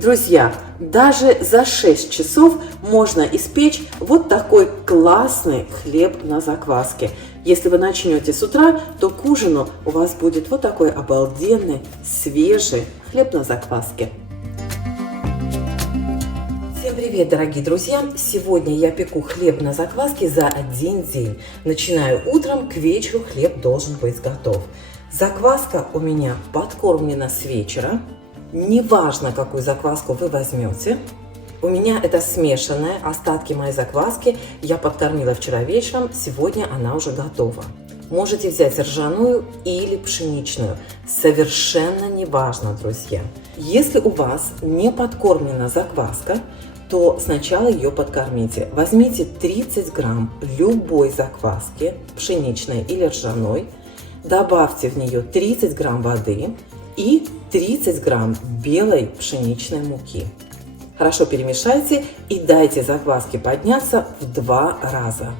Друзья, даже за 6 часов можно испечь вот такой классный хлеб на закваске. Если вы начнете с утра, то к ужину у вас будет вот такой обалденный, свежий хлеб на закваске. Всем привет, дорогие друзья! Сегодня я пеку хлеб на закваске за один день. Начинаю утром, к вечеру хлеб должен быть готов. Закваска у меня подкормлена с вечера. Неважно, какую закваску вы возьмете. У меня это смешанная, остатки моей закваски я подкормила вчера вечером, сегодня она уже готова. Можете взять ржаную или пшеничную, совершенно неважно, друзья. Если у вас не подкормлена закваска, то сначала ее подкормите. Возьмите 30 грамм любой закваски, пшеничной или ржаной, добавьте в нее 30 грамм воды и 30 грамм белой пшеничной муки. Хорошо перемешайте и дайте закваске подняться в 2 раза.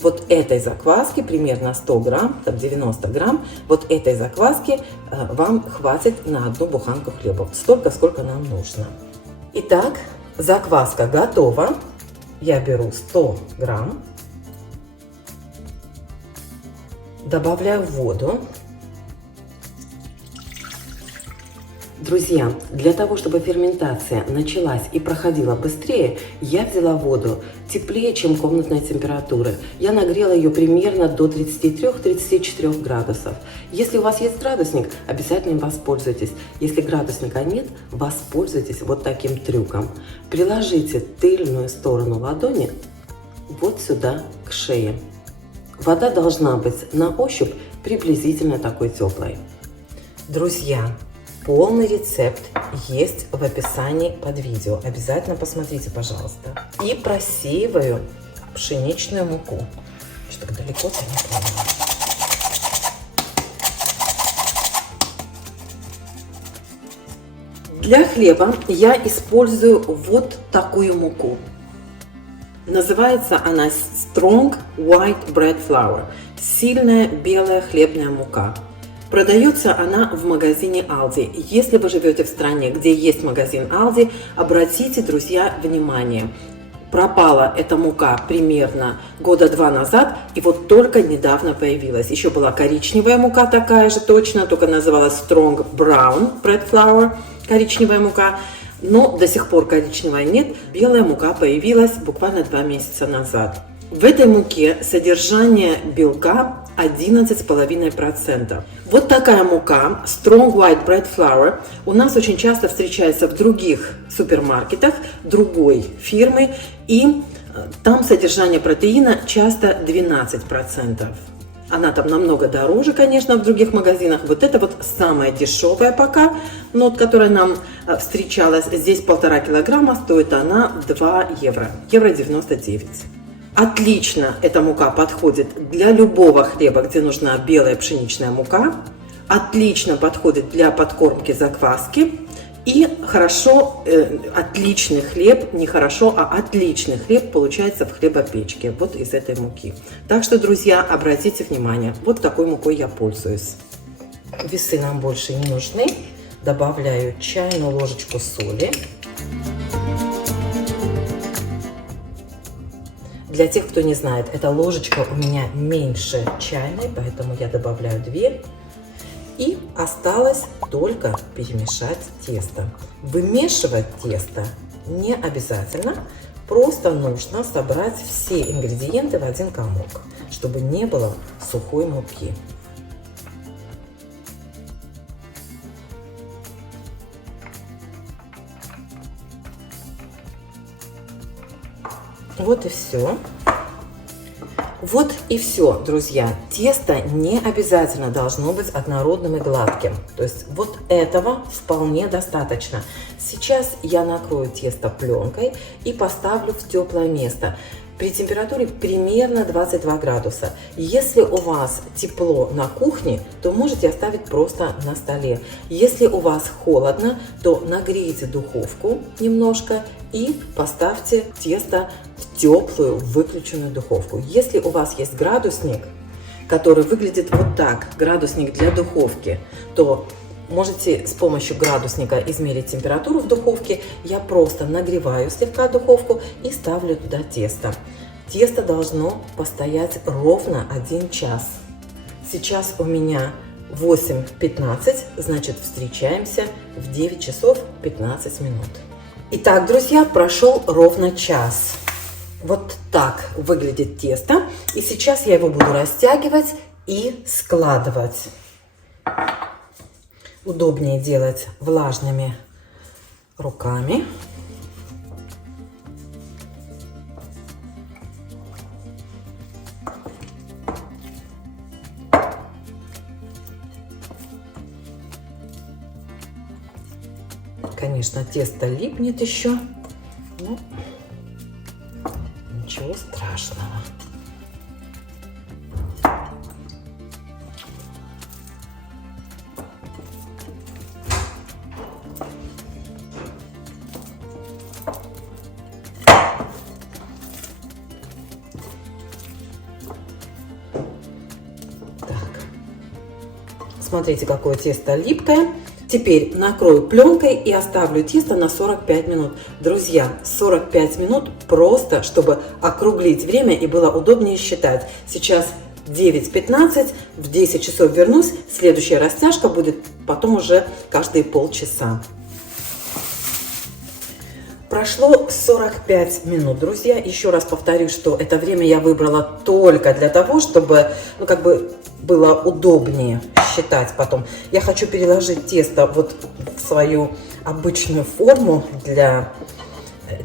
Вот этой закваски, примерно 100 грамм, там 90 грамм, вот этой закваски вам хватит на одну буханку хлеба. Столько, сколько нам нужно. Итак, закваска готова. Я беру 100 грамм. Добавляю воду. Друзья, для того, чтобы ферментация началась и проходила быстрее, я взяла воду теплее, чем комнатной температуры. Я нагрела ее примерно до 33-34 градусов. Если у вас есть градусник, обязательно им воспользуйтесь. Если градусника нет, воспользуйтесь вот таким трюком. Приложите тыльную сторону ладони вот сюда к шее. Вода должна быть на ощупь приблизительно такой теплой. Друзья, полный рецепт есть в описании под видео. Обязательно посмотрите, пожалуйста. И просеиваю пшеничную муку. Что-то далеко-то не поняла. Для хлеба я использую вот такую муку. Называется она Strong White Bread Flour. Сильная белая хлебная мука. Продается она в магазине Aldi. Если вы живете в стране, где есть магазин Aldi, обратите, друзья, внимание. Пропала эта мука примерно года 2 назад, и вот только недавно появилась. Еще была коричневая мука такая же точно, только называлась Strong Brown Bread Flour, коричневая мука. Но до сих пор коричневой нет. Белая мука появилась буквально 2 месяца назад. В этой муке содержание белка 11,5%. Вот такая мука Strong White Bread Flour у нас очень часто встречается в других супермаркетах другой фирмы, и там содержание протеина часто 12%. Она там намного дороже, конечно, в других магазинах. Вот это вот самая дешевая пока, но вот, которая нам встречалась. Здесь 1,5 килограмма, стоит она 2 евро, евро 99. Отлично эта мука подходит для любого хлеба, где нужна белая пшеничная мука. Отлично подходит для подкормки закваски. И хорошо, отличный хлеб, не хорошо, а отличный хлеб получается в хлебопечке, вот из этой муки. Так что, друзья, обратите внимание, вот такой мукой я пользуюсь. Весы нам больше не нужны. Добавляю чайную ложечку соли. Для тех, кто не знает, эта ложечка у меня меньше чайной, поэтому я добавляю 2. И осталось только перемешать тесто. Вымешивать тесто не обязательно, просто нужно собрать все ингредиенты в один комок, чтобы не было сухой муки. Вот и все. Вот и все, друзья. Тесто не обязательно должно быть однородным и гладким. То есть вот этого вполне достаточно. Сейчас я накрою тесто пленкой и поставлю в теплое место. При температуре примерно 22 градуса. Если у вас тепло на кухне, то можете оставить просто на столе. Если у вас холодно, то нагрейте духовку немножко и поставьте тесто в теплую выключенную духовку. Если у вас есть градусник, который выглядит вот так, градусник для духовки, то Можете с помощью градусника измерить температуру в духовке. Я просто нагреваю слегка духовку и ставлю туда тесто. Тесто должно постоять ровно 1 час. Сейчас у меня 8:15, значит встречаемся в 9 часов 15 минут. Итак, друзья, прошел ровно час. Вот так выглядит тесто. И сейчас я его буду растягивать и складывать. Удобнее делать влажными руками. Конечно, тесто липнет еще, но ничего страшного. Смотрите, какое тесто липкое. Теперь накрою пленкой и оставлю тесто на 45 минут. Друзья, 45 минут просто, чтобы округлить время и было удобнее считать. Сейчас 9:15, в 10 часов вернусь. Следующая растяжка будет потом уже каждые полчаса. Прошло 45 минут, друзья. Еще раз повторюсь, что это время я выбрала только для того, чтобы, было удобнее считать потом. Я хочу переложить тесто вот в свою обычную форму для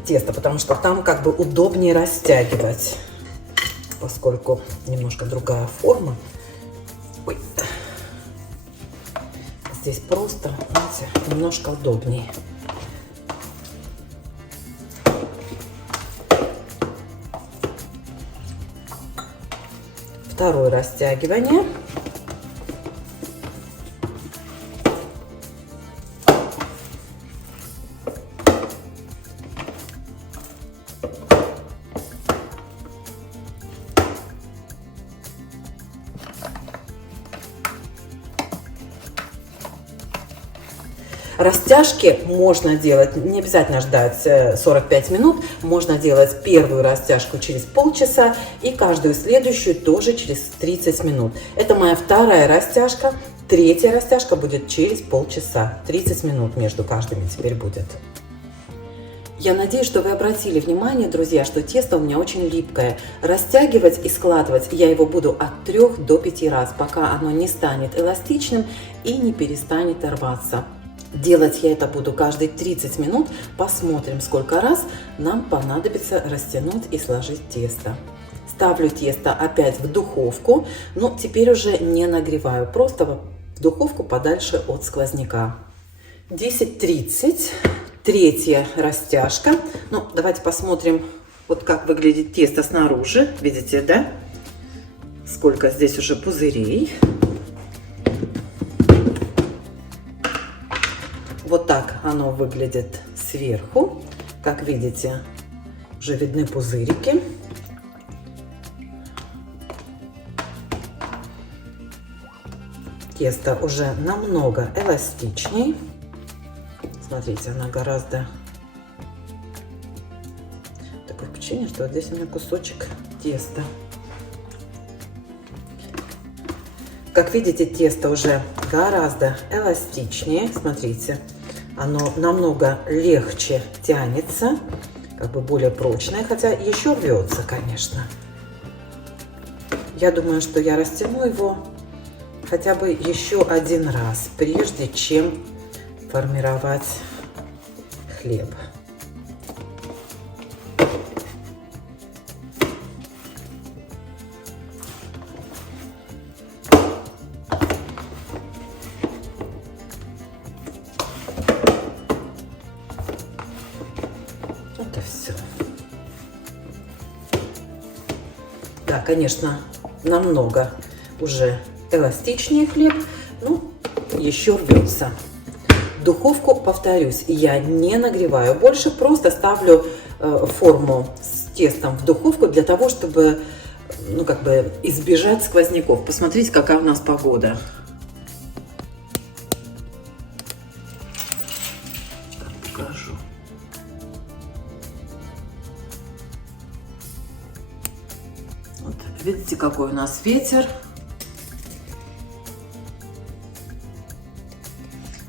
теста, потому что там удобнее растягивать, поскольку немножко другая форма. Ой. Здесь просто, знаете, немножко удобнее. Второе растягивание. Растяжки можно делать, не обязательно ждать 45 минут, можно делать первую растяжку через полчаса и каждую следующую тоже через 30 минут. Это моя вторая растяжка, третья растяжка будет через полчаса, 30 минут между каждыми теперь будет. Я надеюсь, что вы обратили внимание, друзья, что тесто у меня очень липкое. Растягивать и складывать я его буду от 3 до 5 раз, пока оно не станет эластичным и не перестанет рваться. Делать я это буду каждые 30 минут. Посмотрим, сколько раз нам понадобится растянуть и сложить тесто. Ставлю тесто опять в духовку, но теперь уже не нагреваю, просто в духовку подальше от сквозняка. 10:30, третья растяжка. Ну, давайте посмотрим, вот как выглядит тесто снаружи. Видите, да? Сколько здесь уже пузырей. Вот так оно выглядит сверху. Как видите, уже видны пузырики. Тесто уже намного эластичнее. Смотрите, она гораздо... Такое впечатление, что здесь у меня кусочек теста. Как видите, тесто уже гораздо эластичнее. Смотрите, оно намного легче тянется, более прочное, хотя еще рвется, конечно. Я думаю, что я растяну его хотя бы еще один раз, прежде чем формировать хлеб. Это все. Да, конечно, намного уже эластичнее хлеб, но еще рвется. Духовку, повторюсь, я не нагреваю больше, просто ставлю форму с тестом в духовку для того, чтобы избежать сквозняков. Посмотрите, какая у нас погода. Видите, какой у нас ветер.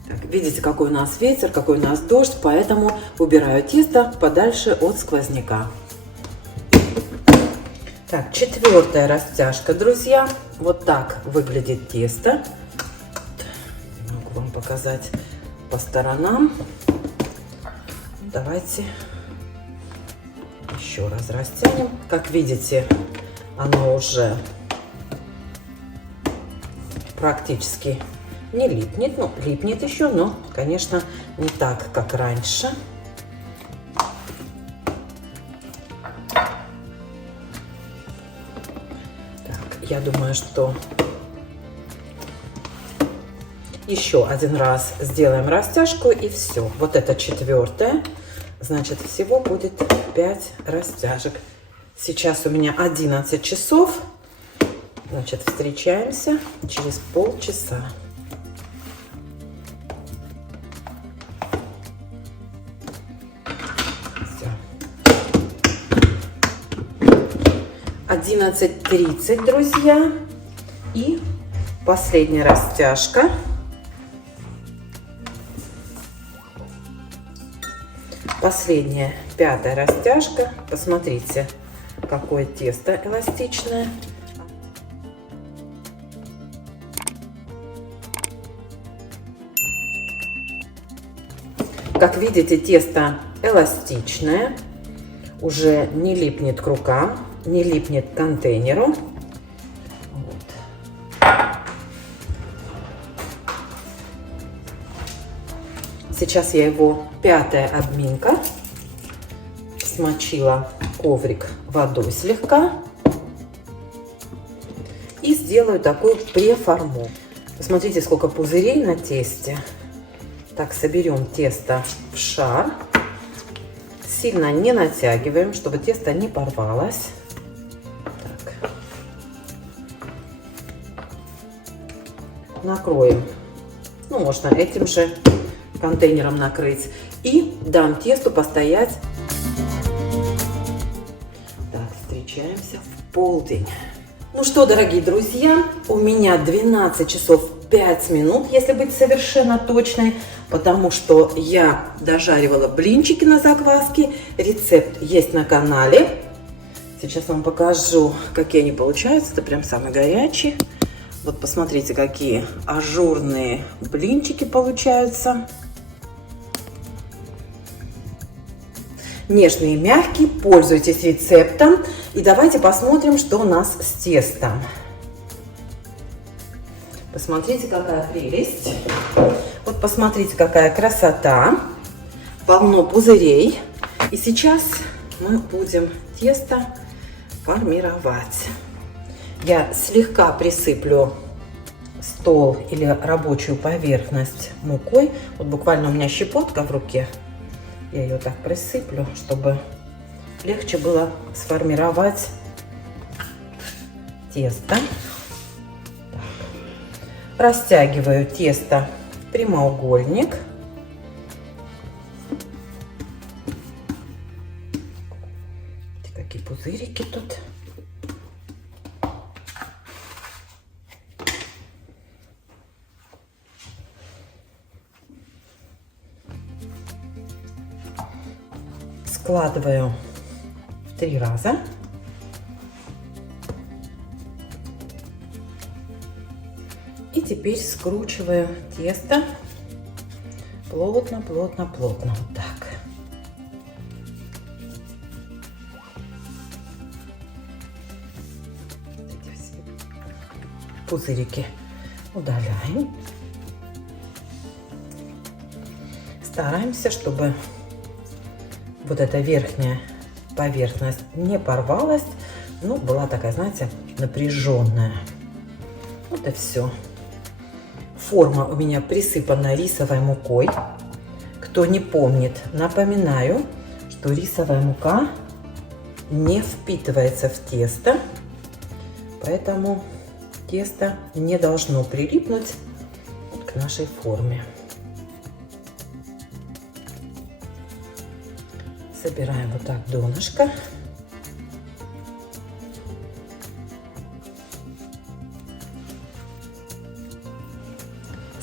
Так, видите, какой у нас ветер, какой у нас дождь, поэтому убираю тесто подальше от сквозняка. Так, 4-я растяжка, друзья. Вот так выглядит тесто. Могу вам показать по сторонам. Давайте еще раз растянем. Как видите, оно уже практически не липнет. Ну, липнет еще, но, конечно, не так, как раньше. Я думаю, что еще один раз сделаем растяжку и все. Вот это 4-я. Значит, всего будет 5 растяжек. Сейчас у меня 11 часов. Значит, встречаемся через полчаса. Все. 11:30, друзья, и последняя растяжка. Последняя, 5-я растяжка. Посмотрите, какое тесто эластичное. Как видите, тесто эластичное, уже не липнет к рукам, не липнет к контейнеру. Вот. Сейчас я его, 5-я обминка, смочила коврик водой слегка и сделаю такую преформу. Посмотрите, сколько пузырей на тесте. Так, соберем тесто в шар. Сильно не натягиваем, чтобы тесто не порвалось. Так. Накроем. Ну, можно этим же контейнером накрыть. И дам тесту постоять. Так, встречаемся в полдень. Ну что, дорогие друзья, у меня 12 часов 5 минут, если быть совершенно точной, потому что я дожаривала блинчики на закваске. Рецепт есть на канале. Сейчас вам покажу, какие они получаются. Это прям самый горячий. Вот посмотрите, какие ажурные блинчики получаются. Нежные и мягкие. Пользуйтесь рецептом. И давайте посмотрим, что у нас с тестом. Посмотрите, какая прелесть. Вот посмотрите, какая красота. Полно пузырей. И сейчас мы будем тесто формировать. Я слегка присыплю стол или рабочую поверхность мукой. Вот буквально у меня щепотка в руке. Я ее так присыплю, чтобы легче было сформировать тесто. Растягиваю тесто в прямоугольник. Какие пузырики тут. Складываю в 3 раза. И теперь скручиваю тесто плотно, плотно, плотно. Вот так. Эти все пузырики удаляем. Стараемся, чтобы вот эта верхняя поверхность не порвалась, но была такая, знаете, напряженная. Вот и все. Форма у меня присыпана рисовой мукой. Кто не помнит, напоминаю, что рисовая мука не впитывается в тесто, поэтому тесто не должно прилипнуть к нашей форме. Собираем вот так донышко.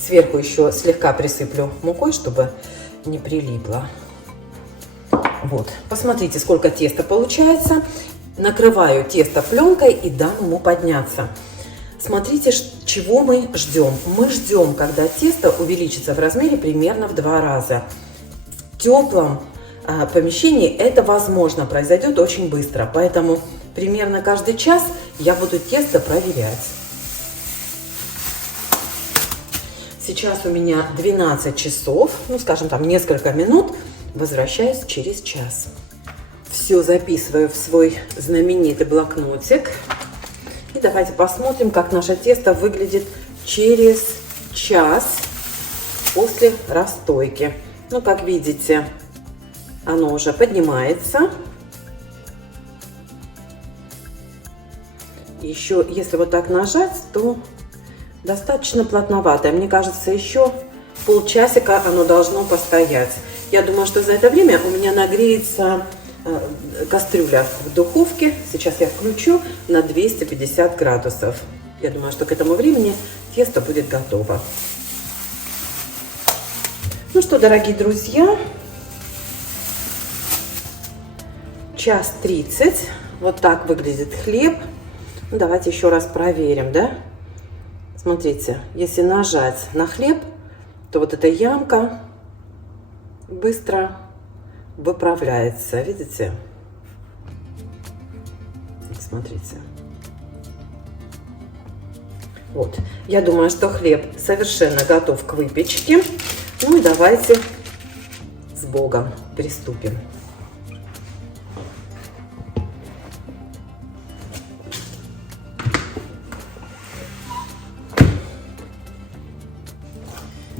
Сверху еще слегка присыплю мукой, чтобы не прилипло. Вот, посмотрите, сколько теста получается. Накрываю тесто пленкой и дам ему подняться. Смотрите, чего мы ждем. Мы ждем, когда тесто увеличится в размере примерно в 2 раза. В теплом помещении это возможно, произойдет очень быстро. Поэтому примерно каждый час я буду тесто проверять. Сейчас у меня 12 часов, ну скажем там несколько минут. Возвращаюсь через час. Все записываю в свой знаменитый блокнотик. И давайте посмотрим, как наше тесто выглядит через час после расстойки. Ну, как видите, оно уже поднимается. Еще, если вот так нажать, то достаточно плотноватое. Мне кажется, еще полчасика оно должно постоять. Я думаю, что за это время у меня нагреется кастрюля в духовке. Сейчас я включу на 250 градусов. Я думаю, что к этому времени тесто будет готово. Ну что, дорогие друзья, 1:30. Вот так выглядит хлеб. Ну, давайте еще раз проверим, да? Смотрите, если нажать на хлеб, то вот эта ямка быстро выправляется, видите? Смотрите. Вот, я думаю, что хлеб совершенно готов к выпечке. Ну и давайте с Богом приступим.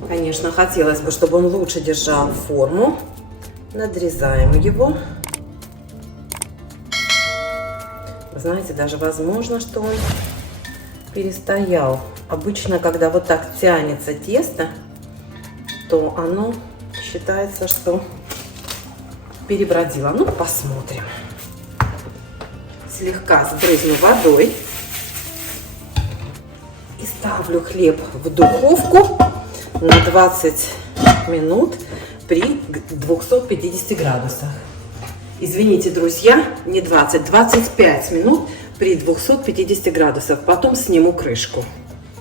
Конечно, хотелось бы, чтобы он лучше держал форму. Надрезаем его. Вы знаете, даже возможно, что он перестоял. Обычно, когда вот так тянется тесто, то оно считается, что перебродило. Ну, посмотрим. Слегка сбрызну водой. И ставлю хлеб в духовку на 20 минут при 250 градусах. Извините, друзья, не 20, 25 минут при 250 градусах. Потом сниму крышку.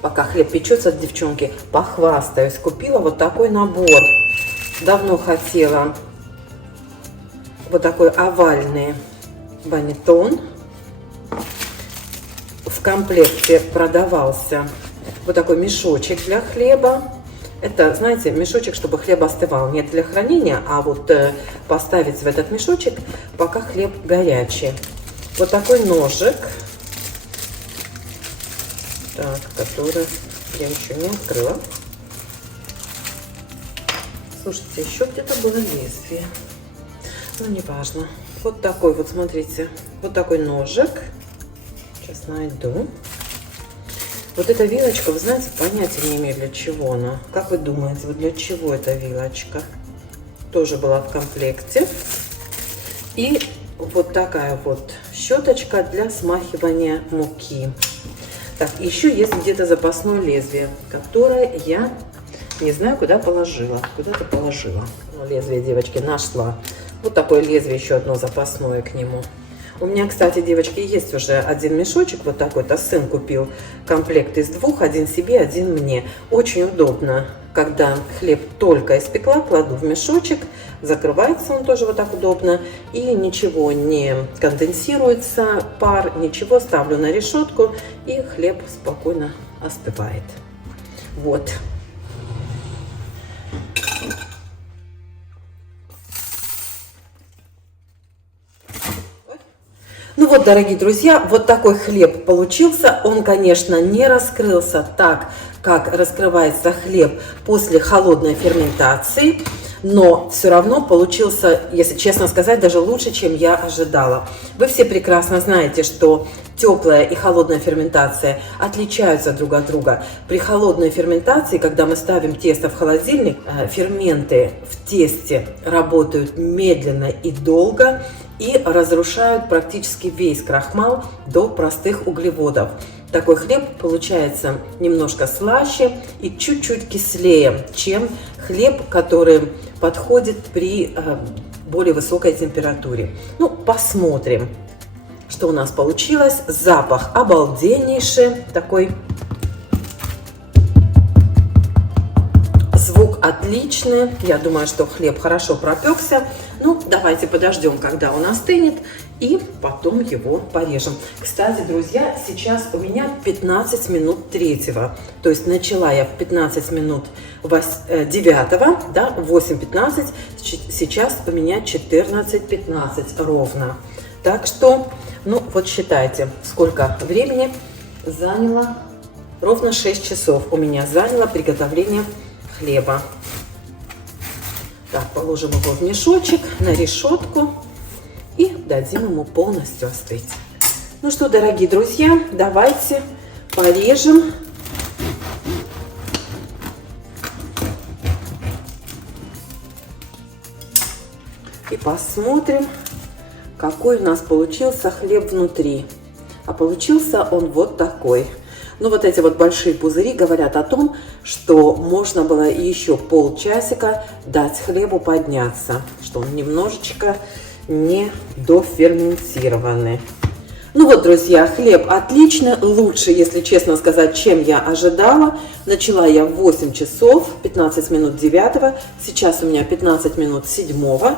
Пока хлеб печется, девчонки, похвастаюсь. Купила вот такой набор. Давно хотела вот такой овальный банетон. В комплекте продавался вот такой мешочек для хлеба. Это, знаете, мешочек, чтобы хлеб остывал. Не для хранения, а вот поставить в этот мешочек, пока хлеб горячий. Вот такой ножик. Так, который я еще не открыла. Слушайте, еще где-то было лезвие. Ну, неважно. Вот такой вот, смотрите. Вот такой ножик. Сейчас найду. Вот эта вилочка, вы знаете, понятия не имею, для чего она. Как вы думаете, вот для чего эта вилочка? Тоже была в комплекте. И вот такая вот щеточка для смахивания муки. Так, еще есть где-то запасное лезвие, которое я не знаю, куда положила. Куда-то положила. Лезвие, девочки, нашла. Вот такое лезвие, еще одно запасное к нему. У меня, кстати, девочки, есть уже один мешочек, вот такой-то сын купил комплект из 2, один себе, один мне. Очень удобно, когда хлеб только испекла, кладу в мешочек, закрывается он тоже вот так удобно, и ничего не конденсируется, пар, ничего, ставлю на решетку, и хлеб спокойно остывает. Вот. Ну вот, дорогие друзья, вот такой хлеб получился. Он, конечно, не раскрылся так, как раскрывается хлеб после холодной ферментации, но все равно получился, если честно сказать, даже лучше, чем я ожидала. Вы все прекрасно знаете, что теплая и холодная ферментация отличаются друг от друга. При холодной ферментации, когда мы ставим тесто в холодильник, ферменты в тесте работают медленно и долго, и разрушают практически весь крахмал до простых углеводов. такой хлеб получается немножко слаще и чуть-чуть кислее, чем хлеб, который подходит при более высокой температуре. Ну, посмотрим, что у нас получилось. Запах обалденнейший, такой звук отличный. Я думаю, что хлеб хорошо пропекся. Ну, давайте подождем, когда он остынет, и потом его порежем. Кстати, друзья, сейчас у меня 15 минут 3-го. То есть начала я в 15 минут 9-го, да, 8:15. Сейчас у меня 14:15 ровно. Так что, ну, вот считайте, сколько времени заняло. Ровно 6 часов у меня заняло приготовление хлеба. Так, положим его в мешочек, на решетку и дадим ему полностью остыть. Ну что, дорогие друзья, давайте порежем. И посмотрим, какой у нас получился хлеб внутри. А получился он вот такой. Ну, вот эти вот большие пузыри говорят о том, что можно было еще полчасика дать хлебу подняться, что он немножечко не доферментированный. Ну вот, друзья, хлеб отличный, лучше, если честно сказать, чем я ожидала. Начала я в 8 часов, 15 минут 9-го, сейчас у меня 15 минут 7-го.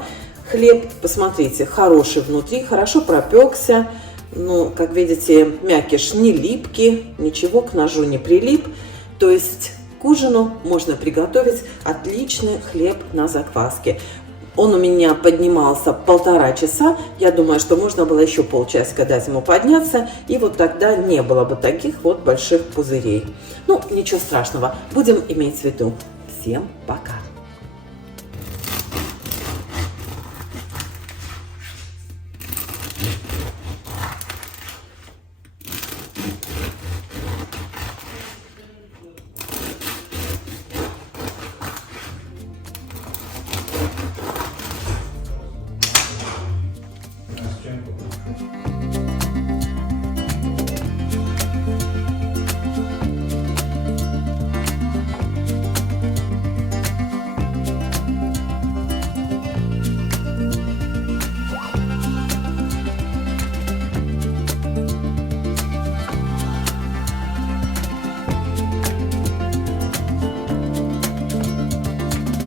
Хлеб, посмотрите, хороший внутри, хорошо пропекся. Ну, как видите, мякиш не липкий, ничего к ножу не прилип. То есть к ужину можно приготовить отличный хлеб на закваске. Он у меня поднимался 1,5 часа. Я думаю, что можно было еще полчасика дать ему подняться. И вот тогда не было бы таких вот больших пузырей. Ну, ничего страшного. Будем иметь в виду. Всем пока!